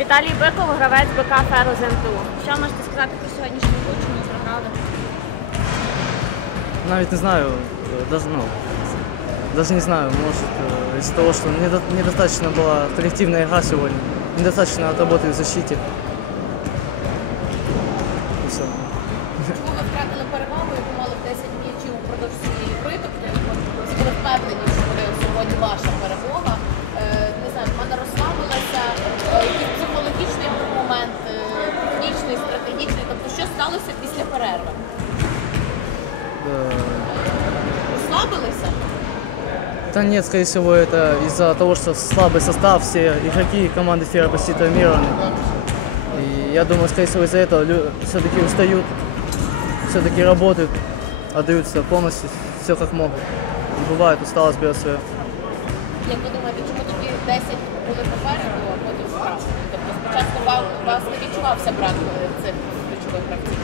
Віталій Биков, гравець БК Феро ЗНТУ. Що можете сказати про сьогоднішню гру, чому програли? Навіть не знаю, э, даже, ну, даже не знаю, может, э, из-за того, что недо- недостаточно была коллективная игра сегодня, недостаточно отработали в защите. И все. Чому ви втратили перевагу, яку мали 10 м'ячів упродовж цієї гри? Тобто ви були впевнені, що ви сьогодні ваша після перерви? Э, Розслабилися? Да нет, скорее всего, это из-за того, что слабый состав, все игроки команды Фера почти травмированы. И я думаю, скорее всего, из-за этого все-таки устают, все-таки работают, отдаются полностью, все как могут. И бывает, усталость берет свое. Як ви думаєте, чому тоді 10 були попереду, а потім втратили? Тобто спочатку ва- у вас не відчувався брак е, цих ключових гравців?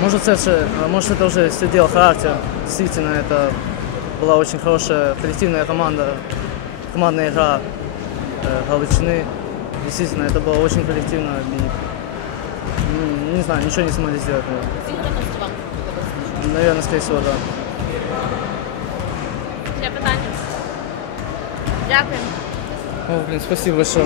Может, это, может, это уже все дело характера. Действительно, это была очень хорошая коллективная команда, командная игра э, Галичины. Действительно, это было очень коллективно. И, м, не знаю, ничего не смогли сделать. наверное. Наверное, скорее всего, да. Ще питання? Дякую. О, блин, спасибо большое.